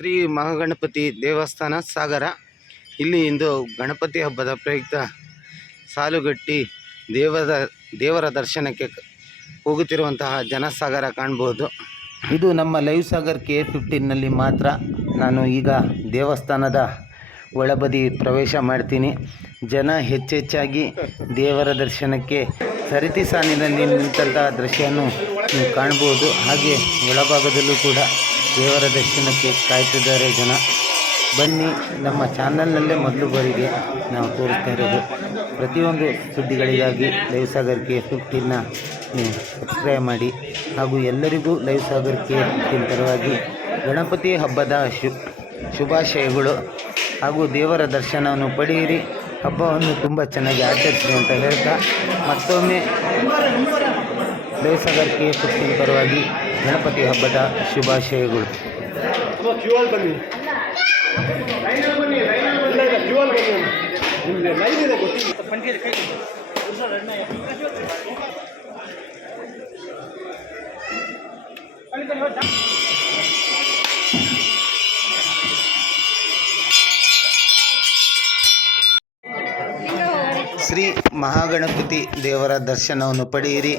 ಶ್ರೀ ಮಹಾಗಣಪತಿ ದೇವಸ್ಥಾನ ಸಾಗರ. ಇಲ್ಲಿ ಇಂದು ಗಣಪತಿ ಹಬ್ಬದ ಪ್ರಯುಕ್ತ ಸಾಲುಗಟ್ಟಿ ದೇವರ ದರ್ಶನಕ್ಕೆ ಹೋಗುತ್ತಿರುವಂತಹ ಜನಸಾಗರ ಕಾಣಬಹುದು. ಇದು ನಮ್ಮ ಲೈವ್ ಸಾಗರ್ K15ನಲ್ಲಿ ಮಾತ್ರ. ನಾನು ಈಗ ದೇವಸ್ಥಾನದ ಒಳಬದಿ ಪ್ರವೇಶ ಮಾಡ್ತೀನಿ. ಜನ ಹೆಚ್ಚೆಚ್ಚಾಗಿ ದೇವರ ದರ್ಶನಕ್ಕೆ ಸರತಿ ಸಾಲಿನಲ್ಲಿ ನಿಂತಹ ದೃಶ್ಯವನ್ನು ನೀವು ಕಾಣ್ಬೋದು. ಹಾಗೆ ಒಳಭಾಗದಲ್ಲೂ ಕೂಡ ದೇವರ ದರ್ಶನಕ್ಕೆ ಕಾಯ್ತಿದ್ದಾರೆ ಜನ. ಬನ್ನಿ, ನಮ್ಮ ಚಾನಲ್ನಲ್ಲೇ ಮೊದಲು ಬಾರಿಗೆ ನಾವು ತೋರಿಸ್ತಾ ಇರೋದು. ಪ್ರತಿಯೊಂದು ಸುದ್ದಿಗಳಿಗಾಗಿ ಲೈವ್ ಸಾಗರ್ K15ನ ಸಬ್ಸ್ಕ್ರೈಬ್ ಮಾಡಿ. ಹಾಗೂ ಎಲ್ಲರಿಗೂ ಲೈವ್ ಸಾಗರ್ K15 ಪರವಾಗಿ ಗಣಪತಿ ಹಬ್ಬದ ಶುಭಾಶಯಗಳು. ಹಾಗೂ ದೇವರ ದರ್ಶನವನ್ನು ಪಡೆಯಿರಿ, ಹಬ್ಬವನ್ನು ತುಂಬ ಚೆನ್ನಾಗಿ ಆಚರಿಸಿ ಅಂತ ಹೇಳ್ತಾ ಮತ್ತೊಮ್ಮೆ ಲೈವ್ ಸಾಗರ್ K15 ಪರವಾಗಿ ಗಣಪತಿ ಹಬ್ಬದ ಶುಭಾಶಯಗಳು. ಶ್ರೀ ಮಹಾಗಣಪತಿ ದೇವರ ದರ್ಶನವನ್ನು ಪಡೆಯಿರಿ.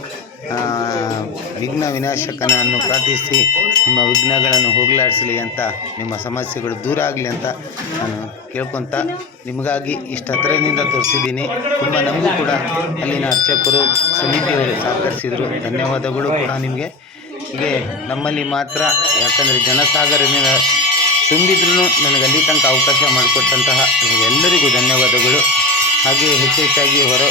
ವಿಘ್ನ ವಿನಾಶಕನನ್ನು ಪ್ರಾರ್ಥಿಸಿ ನಿಮ್ಮ ವಿಘ್ನಗಳನ್ನು ಹೋಗಲಾಡಿಸಲಿ ಅಂತ, ನಿಮ್ಮ ಸಮಸ್ಯೆಗಳು ದೂರ ಆಗಲಿ ಅಂತ ನಾನು ಕೇಳ್ಕೊತ ನಿಮಗಾಗಿ ಇಷ್ಟು ಹತ್ತಿರದಿಂದ ತೋರಿಸಿದ್ದೀನಿ. ತುಂಬ ನಮಗೂ ಕೂಡ ಅಲ್ಲಿನ ಅರ್ಚಕರು ಸಮಿತಿಯವರು ಸಹಕರಿಸಿದರು. ಧನ್ಯವಾದಗಳು ಕೂಡ ನಿಮಗೆ. ಹೀಗೆ ನಮ್ಮಲ್ಲಿ ಮಾತ್ರ, ಯಾಕಂದರೆ ಜನಸಾಗರದಿಂದ ತುಂಬಿದ್ರೂ ನನಗೆ ಅಲ್ಲಿ ತನಕ ಅವಕಾಶ ಮಾಡಿಕೊಟ್ಟಂತಹ ಎಲ್ಲರಿಗೂ ಧನ್ಯವಾದಗಳು. ಹಾಗೆ ಹೆಚ್ಚೆಚ್ಚಾಗಿ ಹೊರ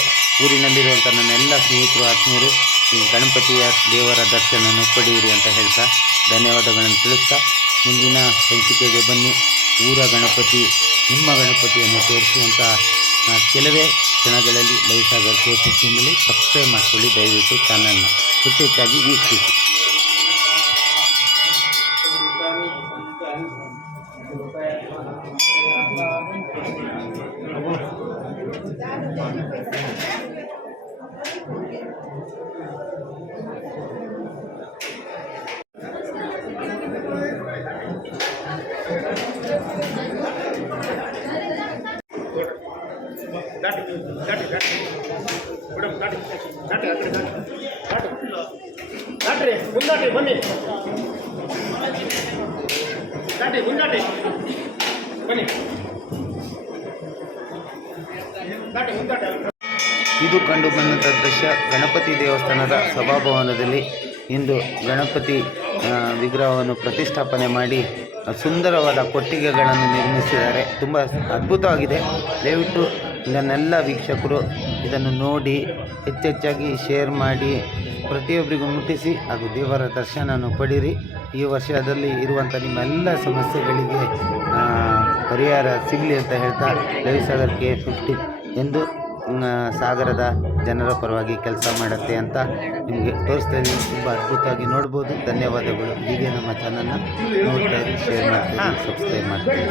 ಊರಿನಲ್ಲಿರುವಂಥ ನನ್ನ ಎಲ್ಲ ಸ್ನೇಹಿತರು ಆತ್ಮೀಯರು ಈ ಗಣಪತಿಯ ದೇವರ ದರ್ಶನವನ್ನು ಪಡೆಯಿರಿ ಅಂತ ಹೇಳ್ತಾ ಧನ್ಯವಾದಗಳನ್ನು ತಿಳಿಸ್ತಾ ಮುಂದಿನ ಸಂಚಿಕೆಗೆ ಬನ್ನಿ. ಊರ ಗಣಪತಿ, ನಿಮ್ಮ ಗಣಪತಿಯನ್ನು ತೋರಿಸುವಂಥ ಕೆಲವೇ ಕ್ಷಣಗಳಲ್ಲಿ ಲೈವ್ ಸಾಗರ್ K15ನಲ್ಲಿ ಸಬ್ಸ್ಕ್ರೈಬ್ ಮಾಡಿಕೊಳ್ಳಿ. ದಯವಿಟ್ಟು ಚಾನಲ್ನ ಹೆಚ್ಚೆಚ್ಚಾಗಿ ವೀಕ್ಷಿಸಿ. ಇದು ಕಂಡು ಬಂದಂಥ ದೃಶ್ಯ ಗಣಪತಿ ದೇವಸ್ಥಾನದ ಸಭಾಭವನದಲ್ಲಿ ಇಂದು ಗಣಪತಿ ವಿಗ್ರಹವನ್ನು ಪ್ರತಿಷ್ಠಾಪನೆ ಮಾಡಿ ಸುಂದರವಾದ ಕೊಟ್ಟಿಗೆಗಳನ್ನು ನಿರ್ಮಿಸಿದ್ದಾರೆ. ತುಂಬ ಅದ್ಭುತವಾಗಿದೆ. ದಯವಿಟ್ಟು ನನ್ನೆಲ್ಲ ವೀಕ್ಷಕರು ಇದನ್ನು ನೋಡಿ ಹೆಚ್ಚೆಚ್ಚಾಗಿ ಶೇರ್ ಮಾಡಿ ಪ್ರತಿಯೊಬ್ಬರಿಗೂ ಮುಟ್ಟಿಸಿ ಹಾಗೂ ದೇವರ ದರ್ಶನವನ್ನು ಪಡೀರಿ. ಈ ವರ್ಷದಲ್ಲಿ ಇರುವಂಥ ನಿಮ್ಮೆಲ್ಲ ಸಮಸ್ಯೆಗಳಿಗೆ ಪರಿಹಾರ ಸಿಗಲಿ ಅಂತ ಹೇಳ್ತಾ ಲೈವ್ ಸಾಗರ್ K15 ಎಂದು ಸಾಗರದ ಜನರ ಪರವಾಗಿ ಕೆಲಸ ಮಾಡುತ್ತೆ ಅಂತ ನಿಮಗೆ ತೋರಿಸ್ತಾ ಇದ್ದೀನಿ. ತುಂಬ ಅದ್ಭುತವಾಗಿ ನೋಡ್ಬೋದು. ಧನ್ಯವಾದಗಳು. ಹೀಗೆ ನಮ್ಮ ಚಾನಲ್ನ ನೋಡ್ತಾ ಇರಿ, ಶೇರ್ ಮಾಡ್ತೀರಿ, ಸಬ್ಸ್ಕ್ರೈಬ್ ಮಾಡ್ತೀರಿ.